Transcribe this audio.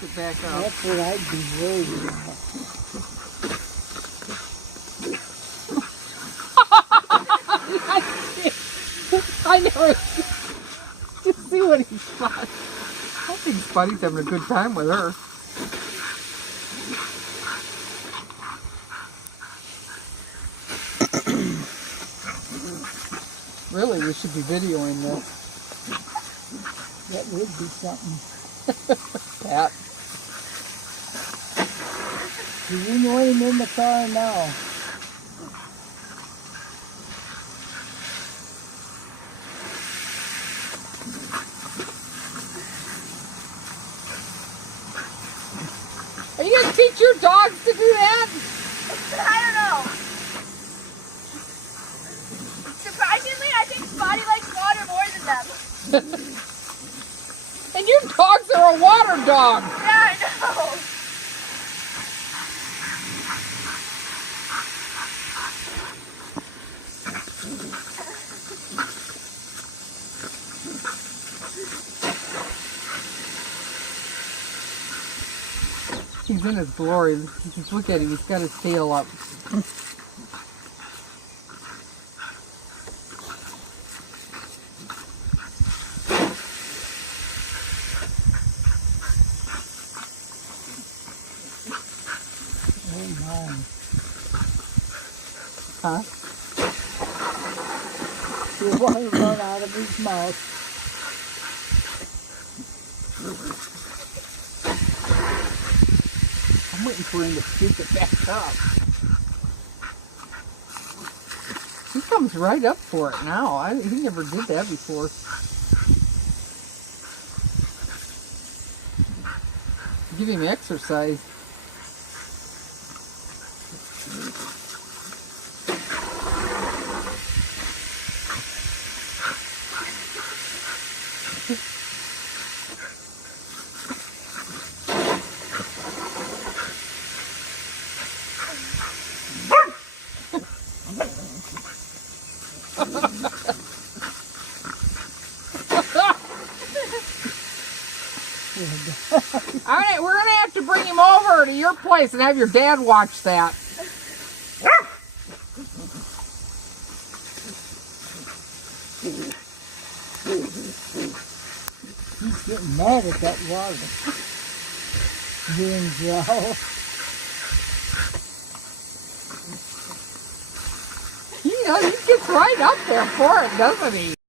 Get back up. That's what I'd be worried about. I never just see what he's spotting. I think Spuddy's having a good time with her. Really, we should be videoing this. That would be something. Pat. Do you know him in the car now? Are you going to teach your dogs to do that? I don't know. Surprisingly, I think Spotty likes water more than them. And your dogs are a water dog. Yeah, I know. He's in his glory. Just look at him. He's got his tail up. Oh my. Huh? The water run out of his mouth. I'm waiting for him to scoop it back up. He comes right up for it now. He never did that before. Give him exercise. All right, we're gonna have to bring him over to your place and have your dad watch that. He's getting mad at that water. Being dry. He gets right up there for it, doesn't he?